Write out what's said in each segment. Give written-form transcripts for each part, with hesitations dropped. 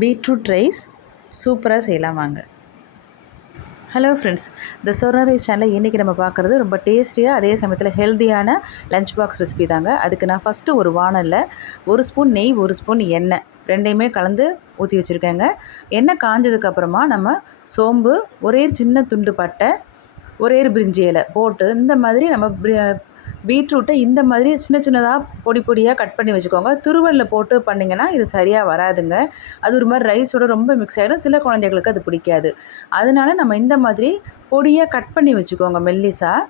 Beetroot rice சூப்பராக செய்யலாம் வாங்க. ஹலோ ஃப்ரெண்ட்ஸ், இந்த சொர்ணா ரைஸ் சேனலில் இன்றைக்கி நம்ம பார்க்குறது ரொம்ப டேஸ்டியாக அதே சமயத்தில் ஹெல்த்தியான லஞ்ச் பாக்ஸ் ரெசிபி தாங்க. அதுக்கு நான் ஃபஸ்ட்டு ஒரு வானலில் 1 ஸ்பூன் நெய், 1 ஸ்பூன் எண்ணெய் ரெண்டையுமே கலந்து ஊற்றி வச்சுருக்கேங்க. எண்ணெய் காஞ்சதுக்கப்புறமா நம்ம சோம்பு, ஒரே சின்ன துண்டு பட்டை, ஒரே பிரிஞ்சி இலை போட்டு இந்த மாதிரி நம்ம பீட்ரூட்டை இந்த மாதிரி சின்ன சின்னதாக பொடி பொடியாக கட் பண்ணி வச்சுக்கோங்க. துருவலில் போட்டு பண்ணிங்கன்னா இது சரியாக வராதுங்க. அது ஒரு மாதிரி ரைஸோட ரொம்ப மிக்ஸ் ஆகிடும். சில குழந்தைகளுக்கு அது பிடிக்காது. அதனால நம்ம இந்த மாதிரி பொடியாக கட் பண்ணி வச்சுக்கோங்க. மெல்லிசாக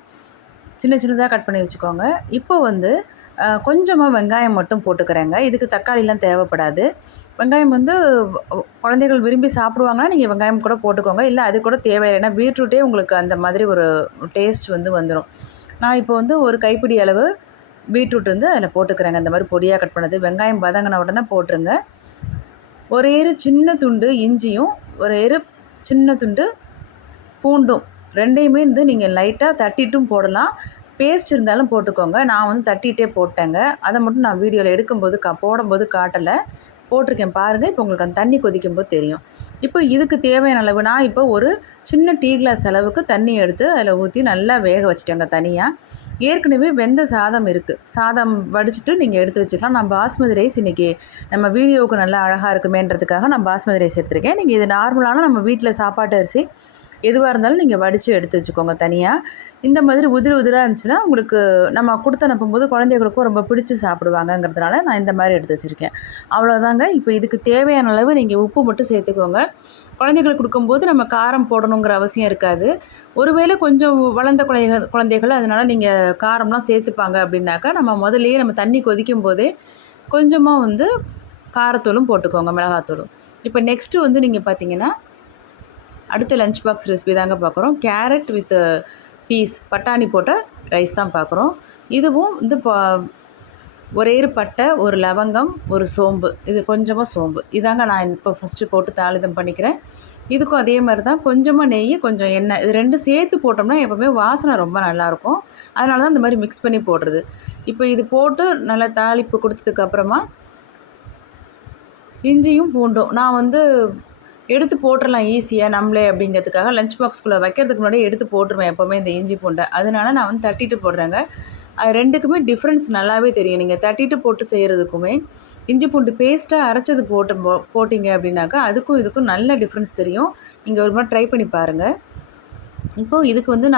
சின்ன சின்னதாக கட் பண்ணி வச்சுக்கோங்க. இப்போ கொஞ்சமாக வெங்காயம் மட்டும் போட்டுக்கிறேங்க. இதுக்கு தக்காளிலாம் தேவைப்படாது. வெங்காயம் குழந்தைகள் விரும்பி சாப்பிடுவாங்கன்னா நீங்கள் வெங்காயம் கூட போட்டுக்கோங்க. இல்லை அது கூட தேவையில்லை. ஏன்னா பீட்ரூட்டே உங்களுக்கு அந்த மாதிரி ஒரு டேஸ்ட் வந்துடும். நான் இப்போ ஒரு கைப்பிடி அளவு பீட்ரூட் அதில் போட்டுக்கிறேங்க. இந்த மாதிரி பொடியாக கட் பண்ணது. வெங்காயம் வதங்கின உடனே போட்டுருங்க. ஒரே சின்ன துண்டு இஞ்சியும், ஒரே சின்ன துண்டு பூண்டும் ரெண்டையுமே நீங்கள் லைட்டாக தட்டிட்டும் போடலாம். பேஸ்ட் இருந்தாலும் போட்டுக்கோங்க. நான் தட்டிகிட்டே போட்டேங்க. அதை மட்டும் நான் வீடியோவில் எடுக்கும்போது போடும்போது காட்டலை, போட்டிருக்கேன் பாருங்கள். இப்போ உங்களுக்கு அந்த தண்ணி கொதிக்கும்போது தெரியும். இப்போ இதுக்கு தேவையான அளவு நான் இப்போ ஒரு சின்ன டீ கிளாஸ் அளவுக்கு தண்ணி எடுத்து அதில் ஊற்றி நல்லா வேக வச்சுட்டேங்க. தனியாக ஏற்கனவே வெந்த சாதம் இருக்குது. சாதம் வடிச்சிட்டு நீங்கள் எடுத்து வச்சுக்கலாம். நான் பாஸ்மதி ரைஸ் இன்றைக்கி நம்ம வீடியோவுக்கு நல்லா அழகாக இருக்குமேன்றதுக்காக நான் பாஸ்மதி ரைஸ் எடுத்துருக்கேன். நீங்கள் இது நார்மலான நம்ம வீட்டில் சாப்பாட்டு அரிசி எதுவாக இருந்தாலும் நீங்கள் வடித்து எடுத்து வச்சுக்கோங்க தனியாக. இந்த மாதிரி உதிராக இருந்துச்சுன்னா உங்களுக்கு நம்ம கொடுத்து அனுப்பும்போது குழந்தைகளுக்கும் ரொம்ப பிடிச்சி சாப்பிடுவாங்கங்கிறதுனால நான் இந்த மாதிரி எடுத்து வச்சுருக்கேன். அவ்வளோதாங்க. இப்போ இதுக்கு தேவையான அளவு நீங்கள் உப்பு மட்டும் சேர்த்துக்கோங்க. குழந்தைகளுக்கு கொடுக்கும்போது நம்ம காரம் போடணுங்கிற அவசியம் இருக்காது. ஒருவேளை கொஞ்சம் வளர்ந்த குழந்தைகள் அதனால் நீங்கள் காரம்லாம் சேர்த்துப்பாங்க அப்படின்னாக்கா நம்ம முதல்லையே நம்ம தண்ணி கொதிக்கும் போதே கொஞ்சமாக காரத்தூளும் போட்டுக்கோங்க, மிளகாத்தூளும். இப்போ நெக்ஸ்ட்டு நீங்கள் பார்த்தீங்கன்னா அடுத்த லஞ்ச் பாக்ஸ் ரெசிபி தாங்க பார்க்குறோம். கேரட் வித் பீஸ் பட்டாணி போட்ட ரைஸ் தான் பார்க்குறோம். இதுவும் ஒரே பட்டை, ஒரு லவங்கம், ஒரு சோம்பு, இது கொஞ்சமாக சோம்பு இதாங்க நான் இப்போ ஃபஸ்ட்டு போட்டு தாளிதம் பண்ணிக்கிறேன். இதுக்கும் அதே மாதிரி தான் கொஞ்சமாக நெய், கொஞ்சம் எண்ணெய், இது ரெண்டும் சேர்த்து போட்டோம்னா எப்போவுமே வாசனை ரொம்ப நல்லாயிருக்கும். அதனால தான் இந்த மாதிரி மிக்ஸ் பண்ணி போடுறது. இப்போ இது போட்டு நல்லா தாளிப்பு கொடுத்ததுக்கப்புறமா இஞ்சியும் பூண்டும் நான் எடுத்து போட்டுடலாம் ஈஸியாக நம்மளே அப்படிங்கிறதுக்காக லஞ்ச் பாக்ஸ்குள்ளே வைக்கிறதுக்கு முன்னாடியே எடுத்து போட்டுருவேன் எப்போவுமே இந்த இஞ்சி பூண்டை. அதனால நான் தட்டிட்டு போடுறேங்க. அது ரெண்டுக்குமே டிஃப்ரென்ஸ் நல்லாவே தெரியும். நீங்கள் தட்டிட்டு போட்டு செய்கிறதுக்குமே இஞ்சி பூண்டு பேஸ்ட்டாக அரைச்சது போட்டிங்க அப்படின்னாக்கா அதுக்கும் இதுக்கும் நல்ல டிஃப்ரென்ஸ் தெரியும். நீங்கள் ஒரு மாதிரி ட்ரை பண்ணி பாருங்கள். இப்போது இதுக்கு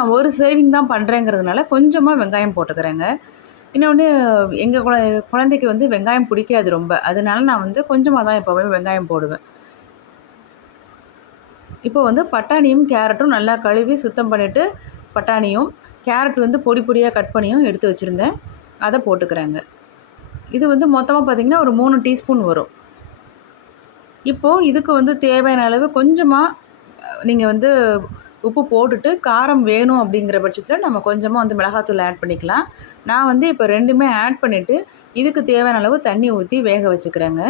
நான் ஒரு சேவிங் தான் பண்ணுறேங்கிறதுனால கொஞ்சமாக வெங்காயம் போட்டுக்கிறேங்க. இன்னொன்று எங்கள் குழந்தைக்கு வெங்காயம் பிடிக்காது ரொம்ப. அதனால நான் கொஞ்சமாக தான் எப்போவுமே வெங்காயம் போடுவேன். இப்போ பட்டாணியும் கேரட்டும் நல்லா கழுவி சுத்தம் பண்ணிவிட்டு பட்டாணியும் கேரட் பொடி பொடியாக கட் பண்ணியும் எடுத்து வச்சுருந்தேன். அதை போட்டுக்கிறேங்க. இது மொத்தமாக பார்த்திங்கன்னா ஒரு 3 டீஸ்பூன் வரும். இப்போது இதுக்கு தேவையான அளவு கொஞ்சமாக நீங்கள் உப்பு போட்டுட்டு காரம் வேணும் அப்படிங்கிற பட்சத்தில் நம்ம கொஞ்சமாக மிளகாத்தூள் ஆட் பண்ணிக்கலாம். நான் இப்போ ரெண்டுமே ஆட் பண்ணிவிட்டு இதுக்கு தேவையான அளவு தண்ணி ஊற்றி வேக வச்சுக்கிறேங்க.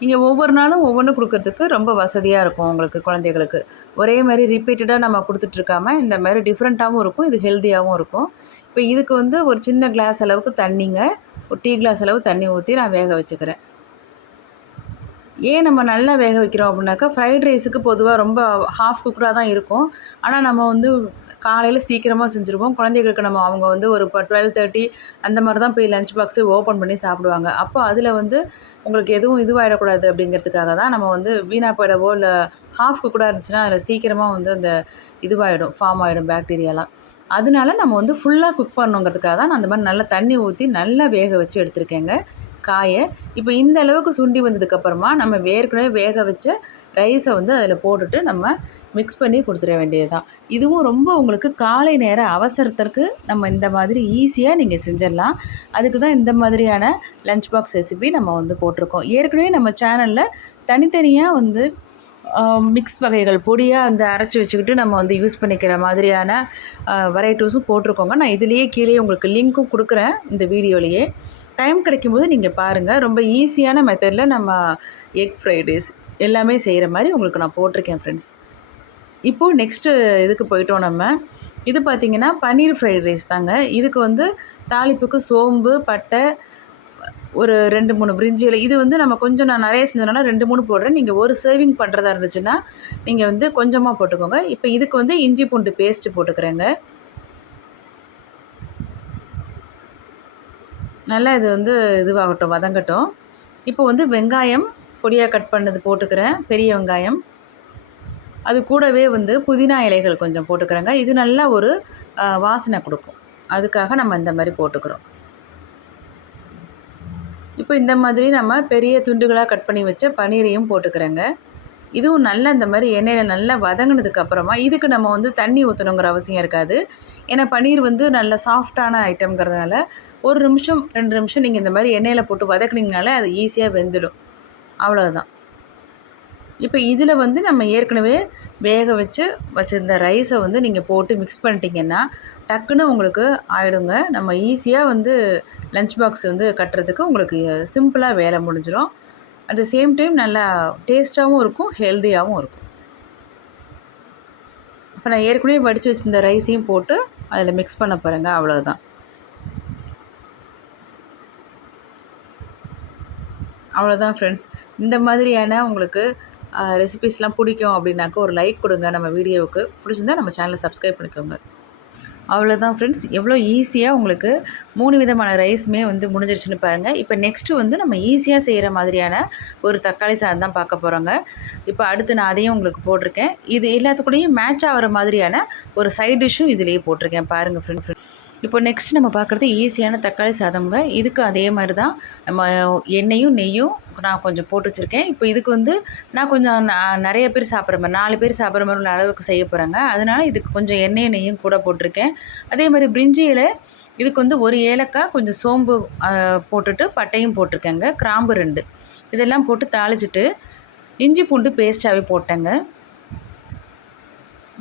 நீங்கள் ஒவ்வொரு நாளும் ஒவ்வொன்றும் கொடுக்கறதுக்கு ரொம்ப வசதியாக இருக்கும் உங்களுக்கு குழந்தைகளுக்கு. ஒரே மாதிரி ரிப்பீட்டடாக நம்ம கொடுத்துட்ருக்காம இந்த மாதிரி டிஃப்ரெண்ட்டாகவும் இருக்கும், இது ஹெல்த்தியாகவும் இருக்கும். இப்போ இதுக்கு ஒரு சின்ன கிளாஸ் அளவுக்கு தண்ணிங்க, ஒரு டீ கிளாஸ் அளவு தண்ணி ஊற்றி நான் வேக வச்சுக்கிறேன். ஏன் நம்ம நல்லா வேக வைக்கிறோம் அப்படின்னாக்கா ஃப்ரைட் ரைஸுக்கு பொதுவாக ரொம்ப ஹாஃப் குக்கராக தான் இருக்கும். ஆனால் நம்ம காலையில் சீக்கிரமாக செஞ்சுருவோம். குழந்தைகளுக்கு அவங்க ஒரு 12:30 அந்த மாதிரி தான் போய் லஞ்ச் பாக்ஸை ஓப்பன் பண்ணி சாப்பிடுவாங்க. அப்போ அதில் உங்களுக்கு எதுவும் இதுவாகிடக்கூடாது அப்படிங்கிறதுக்காக தான் நம்ம வீணாக போயிடவோ இல்லை ஹாஃப் குக்கடாக இருந்துச்சுன்னா அதில் சீக்கிரமாக அந்த இதுவாகிடும், ஃபார்ம் ஆகிடும் பாக்டீரியாலாம். அதனால நம்ம ஃபுல்லாக குக் பண்ணணுங்கிறதுக்காக தான் நான் அந்த மாதிரி நல்லா தண்ணி ஊற்றி நல்லா வேக வச்சு எடுத்துருக்கேங்க காயை. இப்போ இந்த அளவுக்கு சுண்டி வந்ததுக்கப்புறமா நம்ம ஏற்கனவே வேக வச்ச ரைஸை அதில் போட்டுட்டு நம்ம மிக்ஸ் பண்ணி கொடுத்துட வேண்டியது தான். இதுவும் ரொம்ப உங்களுக்கு காலை நேர அவசரத்திற்கு நம்ம இந்த மாதிரி ஈஸியாக நீங்கள் செஞ்சிடலாம். அதுக்கு தான் இந்த மாதிரியான லஞ்ச் பாக்ஸ் ரெசிபி நம்ம போட்டிருக்கோம். ஏற்கனவே நம்ம சேனலில் தனித்தனியாக மிக்ஸ் வகைகள் பொடியாக அரைச்சி வச்சுக்கிட்டு நம்ம யூஸ் பண்ணிக்கிற மாதிரியான வெரைட்டிஸும் போட்டிருக்கோங்க. நான் இதுலேயே கீழே உங்களுக்கு லிங்க்கும் கொடுக்குறேன் இந்த வீடியோலேயே. டைம் கிடைக்கும்போது நீங்கள் பாருங்கள். ரொம்ப ஈஸியான மெத்தடில் நம்ம எக் ஃப்ரைட் ரைஸ் எல்லாமே செய்கிற மாதிரி உங்களுக்கு நான் போட்டிருக்கேன் ஃப்ரெண்ட்ஸ். இப்போது நெக்ஸ்ட்டு இதுக்கு போயிட்டோம் நம்ம. இது பார்த்திங்கன்னா பன்னீர் ஃப்ரைட் ரைஸ் தாங்க. இதுக்கு தாளிப்புக்கு சோம்பு, பட்டை, ஒரு 2, 3 பிரிஞ்சி இலை. இது வந்து நம்ம கொஞ்சம் நான் நிறைய செஞ்சதுனால 2, 3 போடுறேன். நீங்கள் ஒரு சர்விங் பண்ணுறதா இருந்துச்சுன்னா நீங்கள் வந்து கொஞ்சமாக போட்டுக்கோங்க. இப்போ இதுக்கு வந்து இஞ்சி பூண்டு பேஸ்ட்டு போட்டுக்கிறேங்க. நல்லா இது வந்து இதுவாகட்டும், வதங்கட்டும். இப்போ வந்து வெங்காயம் பொடியாக கட் பண்ணது போட்டுக்கிறேன், பெரிய வெங்காயம். அது கூடவே வந்து புதினா இலைகள் கொஞ்சம் போட்டுக்கிறேங்க. இது நல்லா ஒரு வாசனை கொடுக்கும். அதுக்காக நம்ம இந்த மாதிரி போட்டுக்கிறோம். இப்போ இந்த மாதிரி நம்ம பெரிய துண்டுகளாக கட் பண்ணி வச்ச பன்னீரையும் போட்டுக்கிறேங்க. இதுவும் நல்லா இந்த மாதிரி எண்ணெயில் நல்லா வதங்கினதுக்கு அப்புறமா இதுக்கு நம்ம வந்து தண்ணி ஊற்றணுங்கிற அவசியம் இருக்காது. ஏன்னா பன்னீர் வந்து நல்ல சாஃப்டான ஐட்டம்ங்கிறதுனால 1 நிமிஷம் 2 நிமிஷம் நீங்கள் இந்த மாதிரி எண்ணெயில் போட்டு வதக்குனீங்கனாலே அது ஈஸியாக வெந்துடும். அவ்வளோதான். இப்போ இதில் வந்து நம்ம ஏற்கனவே வேக வச்சுருந்த ரைஸை வந்து நீங்கள் போட்டு மிக்ஸ் பண்ணிட்டீங்கன்னா டக்குன்னு உங்களுக்கு ஆகிடுங்க. நம்ம ஈஸியாக வந்து லஞ்ச் பாக்ஸ் வந்து கட்டுறதுக்கு உங்களுக்கு சிம்பிளாக வேலை முடிஞ்சிடும். அட் த சேம் டைம் நல்லா டேஸ்ட்டாகவும் இருக்கும், ஹெல்த்தியாகவும் இருக்கும். இப்போ நான் ஏற்கனவே வடித்து வச்சுருந்த ரைஸையும் போட்டு அதில் மிக்ஸ் பண்ண போகிறேங்க. அவ்வளோதான். அவ்வளோதான் ஃப்ரெண்ட்ஸ். இந்த மாதிரியான உங்களுக்கு ரெசிபீஸ்லாம் பிடிக்கும் அப்படின்னாக்கா ஒரு லைக் கொடுங்க நம்ம வீடியோவுக்கு. பிடிச்சிருந்தா நம்ம சேனலை சப்ஸ்கிரைப் பண்ணிக்கோங்க. அவ்வளோதான் ஃப்ரெண்ட்ஸ். எவ்வளோ ஈஸியாக உங்களுக்கு 3 விதமான ரைஸுமே வந்து முடிஞ்சிருச்சுன்னு பாருங்கள். இப்போ நெக்ஸ்ட்டு வந்து நம்ம ஈஸியாக செய்கிற மாதிரியான ஒரு தக்காளி சாதம் தான் பார்க்க போகிறோங்க. இப்போ அடுத்து நான் அதையும் உங்களுக்கு போட்டிருக்கேன். இது எல்லாத்துக்கூடயும் மேட்ச் ஆகிற மாதிரியான ஒரு சைட் டிஷ்ஷும் இதிலேயே போட்டிருக்கேன் பாருங்கள் ஃப்ரெண்ட்ஸ். இப்போ நெக்ஸ்ட் நம்ம பார்க்குறது ஈஸியான தக்காளி சாதம்ங்க. இதுக்கு அதே மாதிரி தான் நம்ம எண்ணெயும் நெய்யும் நான் கொஞ்சம் போட்டு வச்சுருக்கேன். இப்போ இதுக்கு வந்து நான் கொஞ்சம் நிறைய பேர் சாப்பிட்ற மாதிரி 4 பேர் சாப்பிட்ற மாதிரி உள்ள அளவுக்கு செய்ய போகிறேங்க. அதனால் இதுக்கு கொஞ்சம் எண்ணெயும் நெய்யும் கூட போட்டிருக்கேன். அதே மாதிரி பிரிஞ்சி இலை இதுக்கு வந்து ஒரு ஏலக்காய், கொஞ்சம் சோம்பு போட்டுட்டு பட்டையும் போட்டிருக்கேங்க, கிராம்பு 2 இதெல்லாம் போட்டு தாளிச்சிட்டு இஞ்சி பூண்டு பேஸ்ட்டாகவே போட்டேங்க.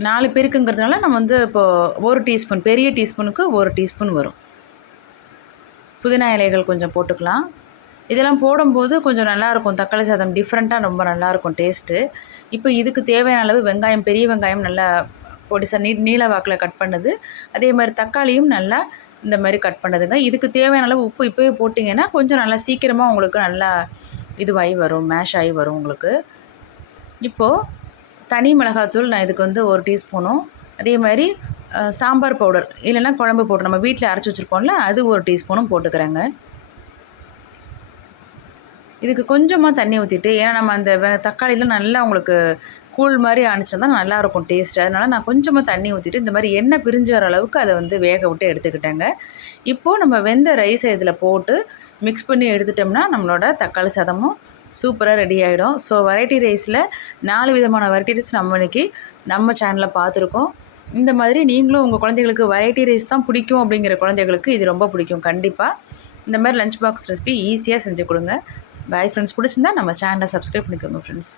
4 பேருக்குங்கிறதுனால நம்ம வந்து இப்போது 1 டீஸ்பூன், பெரிய டீஸ்பூனுக்கு 1 டீஸ்பூன் வரும். புதினா இலைகள் கொஞ்சம் போட்டுக்கலாம். இதெல்லாம் போடும்போது கொஞ்சம் நல்லாயிருக்கும். தக்காளி சாதம் டிஃப்ரெண்ட்டாக ரொம்ப நல்லாயிருக்கும் டேஸ்ட்டு. இப்போ இதுக்கு தேவையான அளவு வெங்காயம், பெரிய வெங்காயம் நல்லா பொடிசா நீள வாக்கில் கட் பண்ணது. அதே மாதிரி தக்காளியும் நல்லா இந்த மாதிரி கட் பண்ணதுங்க. இதுக்கு தேவையான அளவு உப்பு இப்போவே போட்டிங்கன்னா கொஞ்சம் நல்லா சீக்கிரமாக உங்களுக்கு நல்லா இதுவாகி வரும், மேஷ் ஆகி வரும் உங்களுக்கு. இப்போது தனி மிளகாத்தூள் நான் இதுக்கு வந்து 1 டீஸ்பூனும், அதே மாதிரி சாம்பார் பவுடர் இல்லைன்னா குழம்பு பவுடர் நம்ம வீட்டில் அரைச்சி வச்சுருப்போம்ல அது 1 டீஸ்பூனும் போட்டுக்கிறேங்க. இதுக்கு கொஞ்சமாக தண்ணி ஊற்றிட்டு, ஏன்னா நம்ம அந்த தக்காளிலாம் நல்லா உங்களுக்கு கூழ் மாதிரி ஆணுச்சா தான் நல்லாயிருக்கும் டேஸ்ட்டு. அதனால் நான் கொஞ்சமாக தண்ணி ஊற்றிட்டு இந்த மாதிரி எண்ணெய் பிரிஞ்சு வர அளவுக்கு அதை வந்து வேக விட்டு எடுத்துக்கிட்டேங்க. இப்போது நம்ம வெந்த ரைஸை இதில் போட்டு மிக்ஸ் பண்ணி எடுத்துட்டோம்னா நம்மளோட தக்காளி சாதமும் சூப்பராக ரெடி ஆகிடும். ஸோ வெரைட்டி ரைஸில் 4 விதமான வெரைட்டி ரைஸ் நம்ம இன்றைக்கி நம்ம சேனலில் பார்த்துருக்கோம். இந்த மாதிரி நீங்களும் உங்கள் குழந்தைகளுக்கு வெரைட்டி ரைஸ் தான் பிடிக்கும் அப்படிங்கிற குழந்தைகளுக்கு இது ரொம்ப பிடிக்கும் கண்டிப்பாக. இந்த மாதிரி லஞ்ச் பாக்ஸ் ரெசிபி ஈஸியாக செஞ்சு கொடுங்க. Bye friends. பிடிச்சிருந்தா நம்ம சேனலை சப்ஸ்கிரைப் பண்ணிக்கோங்க ஃப்ரெண்ட்ஸ்.